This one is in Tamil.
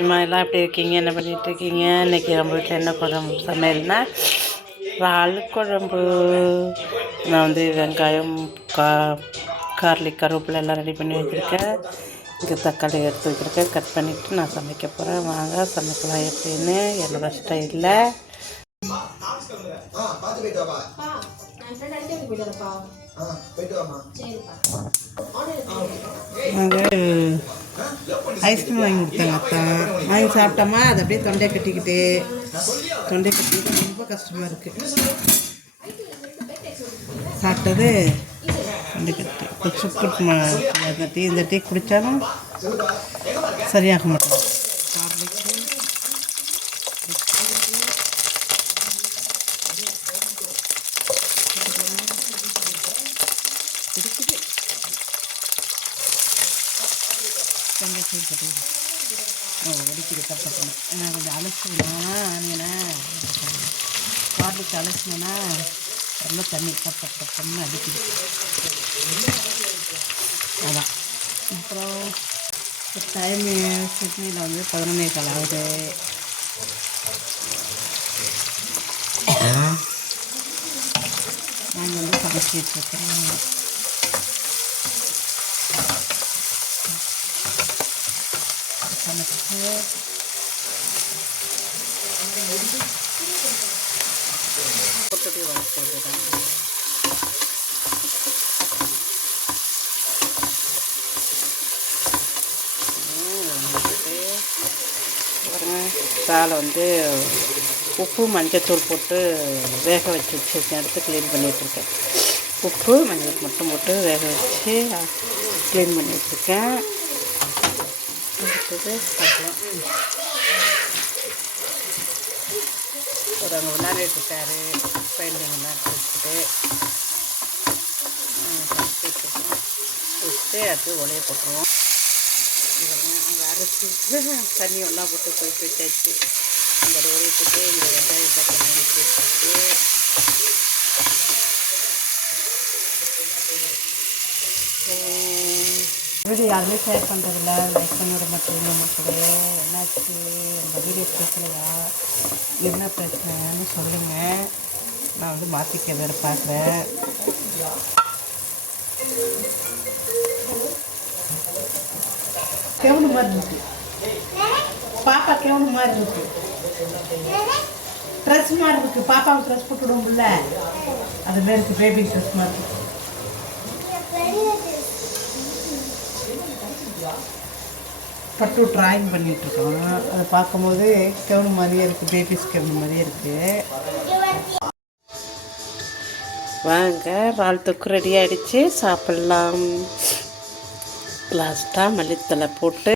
எல்லாம் எப்படி இருக்கீங்க, என்ன பண்ணிகிட்ருக்கீங்க? இன்றைக்கி நம்ம வீட்டில் என்ன குழம்பு சமையல்னா இறால் குழம்பு. நான் வந்து வெங்காயம், கார்லிக், கருவேப்பிலை எல்லாம் ரெடி பண்ணி வச்சுருக்கேன். இங்கே தக்காளி எடுத்து வச்சுருக்கேன். கட் பண்ணிவிட்டு நான் சமைக்க போகிறேன். வாங்க சமைக்கலாம் எப்படின்னு என்னோடய ஸ்டைலில். ஐஸ்கிரீம் வாங்கி கொடுத்தாங்க அத்தா. வாங்கி சாப்பிட்டோமா, அது அப்படியே தொண்டை கட்டிக்கிட்டு ரொம்ப கஷ்டமாக இருக்குது. சாப்பிட்டது தொண்டை கட்டி சுக்கு இந்த டீ குடித்தாலும் சரியாக மாட்டோம். ஒடிக்கிது கட்டணும். ஏன்னா கொஞ்சம் அலசினா ஆனியனா கார்லிக் அலசினா ரொம்ப தண்ணி கட்டணும்னு அடிக்குது. அதான் அப்புறம் டைமு சிட்னியில் வந்து 11:15 ஆகுது. நாங்கள் வந்து சமைச்சிட்ருக்கோம். சமைச்சு போட்டு வளர்த்துதான் தாளை வந்து உப்பு மஞ்சத்தூள் போட்டு வேக வச்சு எடுத்து க்ளீன் பண்ணிகிட்ருக்கேன். உப்பு மஞ்சள் மட்டும் போட்டு வேக வச்சு க்ளீன் பண்ணி வச்சுருக்கேன். அடுத்தது பார்க்கலாம். ஒரு அங்கே விளையாடிட்டு இருக்காரு. பெயிண்டிங் விளையாட்டு வச்சுட்டு அடுத்து ஒலையை போட்டுருவோம். அங்கே அரைச்சி தண்ணி ஒன்றா போட்டு கொதிக்க வச்சாச்சு. அந்த ஒலையை போட்டு இந்த வெங்காயம் தக்காளி அரைச்சி வச்சுட்டு வீடியோ யாருமே ஷேர் பண்ணுறதில்ல. லைக் பண்ணிவிட மாட்டேங்க மக்களே. என்னாச்சு, உங்கள் வீடியோ பிரச்சனையா, என்ன பிரச்சனைன்னு சொல்லுங்கள். நான் வந்து மாற்றிக்க வேறு பார்க்குறேன். கெவனு மாதிரி இருக்கு பாப்பா, கெவனு மாதிரி இருக்கு. ட்ரெஸ் மாதிரி இருக்குது. பாப்பாவுக்கு ட்ரெஸ் போட்டுவிடுவோம்ல, அது மாதிரி இருக்குது. பேபி ட்ரெஸ் மாதிரி இருக்குது. பட்டு ட்ராயிங் பண்ணிகிட்ருக்கோம். அதை பார்க்கும்போது கெவுன் மாதிரியே இருக்குது. பேபிஸ் கெவுன் மாதிரியே இருக்குது. வாங்க, இறால் தொக்கு ரெடி ஆகிடுச்சு, சாப்பிட்லாம். லாஸ்ட்டாக மல்லித்தலை போட்டு